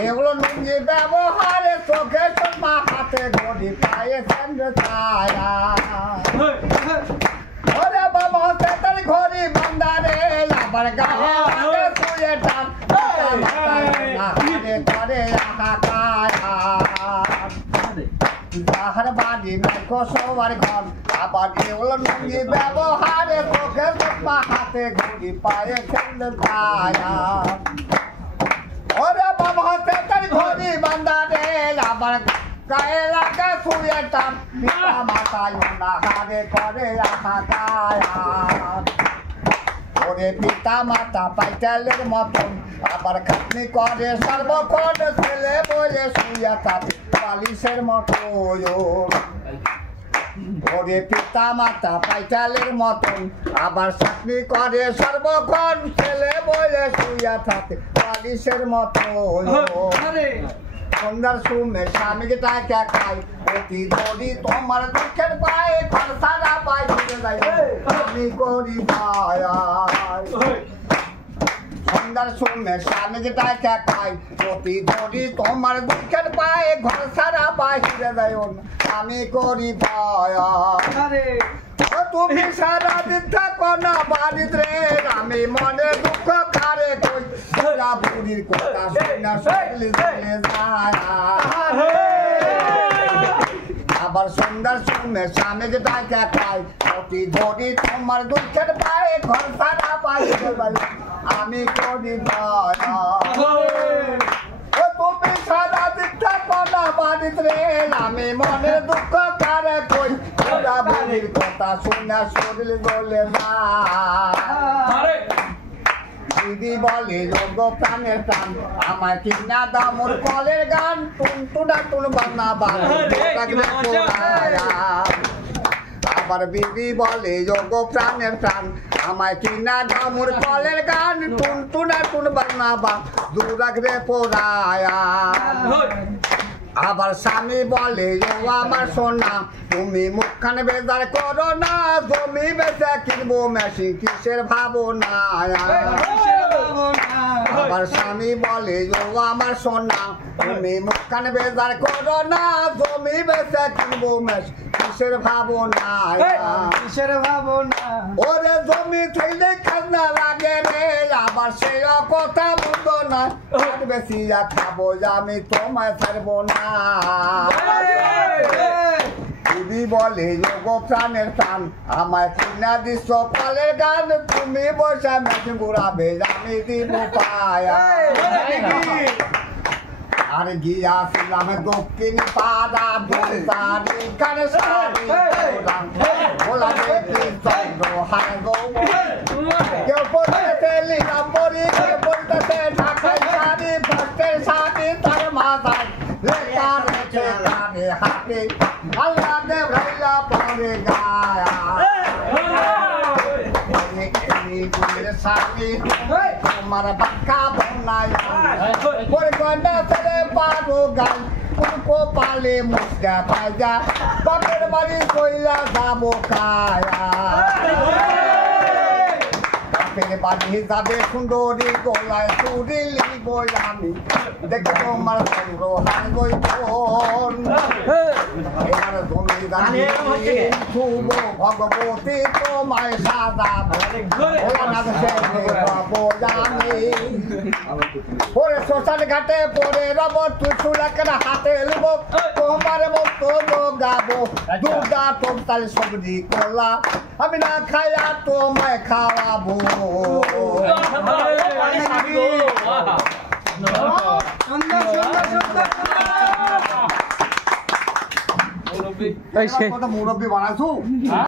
এগুলো নুঙ্গি ব্যবহারে চোখে চশমা হাতে ঘড়ি পায়ে স্যান্ডেল ছায়া ওরে বাবা তেতার ঘড়ি বান্দারে আবার গায়ে শুয়ে টান করে যাহার বাড়ি নাইকো সবার ঘর আবার এগুলো নুঙ্গি ব্যবহারে চোখে চশমা হাতে ঘড়ি পায়ে স্যান্ডেল ছায়া ওরে বাবা তেতার ঘড়ি বান্দারে আবার গায়ে লাগা শুয়ে টান পিতা মাতায় না হারে করে ওরে পিতা মাতা পাইটালের মতন আবার খাটনি করে সর্বক্ষণ ছেলে বলে শুয়ে থাকে বালিশের মতো ওরে পিতা মাতা পাইটালের মতন আবার চাকরি করে সর্বক্ষণ ছেলে বলে শুয়ে থাকে বালিশের মতো সন্ধ্যার সুমে স্বামীকে টাকা খাই অতি ধরি তোমার দুঃখের পায়ে ঘর সারা পাই ঘুরে যাই আমি করি সন্ধ্যার সুমে স্বামীকে টাকা খাই অতি ধরি তোমার দুঃখের পায়ে ঘর সারা পাই ঘুরে যাই আমি করি তুমি সারা দিন থাকো না বাড়িতে রে আমি মনে দুঃখ কারে কই সারা বুড়ির কথা শুনা শুনলে যায় আবার সন্ধ্যার সময় স্বামীকে টাকা খাই অতি ধরি তোমার দুঃখের পায়ে ঘর সারা পাই আমি করি তুমি সারা দিন থাকো না বাড়িতে রে আমি মনে দুঃখ কারে কই সারা বুড়ির কথা শুনা শরীর বলে দিদি বলে যোগ্য প্রাণের প্রাণ আমার কিনা দামুর কলের গান টুনটুনা টুন বান্না আবার বিবি বলে যোগ্য প্রাণের প্রাণ আমায় কিনা দামুর কলের গান টুনটুনা টুন বান্না দুরাগরে পোড়ায়া আবার স্বামী বলে ও আমার সোনা তুমি মুখখানে বেজার করো না জমি বেচে কিনবো মেশিন কিসের ভাবনা আবার স্বামী বলে ও আমার সোনা তুমি মুখখানে বেজার করো না জমি বেচে কিনবো মেশিন কিসের ভাবনা ওরে জমি থাকলে খাজনা লাগে রে আবার সেই কথা বলতো না বেশি খাবো আমি তোমায় ছাড়বো না দিদি বলে যোগ প্রাণের প্রাণ আমায় চিনা দিস কালের গান তুমি বসে মেশিন ঘুরাবে আমি দিব পায়া আর গিয়াছিলাম দক্ষিণ পাড়া দোলতারি কানে সারি ভোলা দেখি চন্দ্র হায় গো কেউ বলতেছে লীলাম্বরী কেউ বলতেছে ঢাকাই শাড়ি ভক্তের শাড়ি তার মাথায় লেখা রেখে কানে হাতে আল্লাহ দেব রাইলা পরে গায়া তোমার বাক্কা বনাই পরে গন্ডা ছেড়ে পারো গান উनको পালে মুস্কা পায়জা বাপের বাড়ি কইলা যাবো কায়া বাপের বাড়ি যাবে সুন্দরী গলায় চুরি লিব আমি দেখে তোমার চন্দ্র হাই গই বোন এবার জমিদারি শুভ ভগবতী তোমায় সাদা পরে শ্মশান ঘাটে পরে রব তুই চুলাকের হাতে এলব তোমার মতো গাবো দুর্গা তোমতাল সবজি কলা আমি না খায়া তোমায় খাওয়াবো মুরব্বী বানাইছো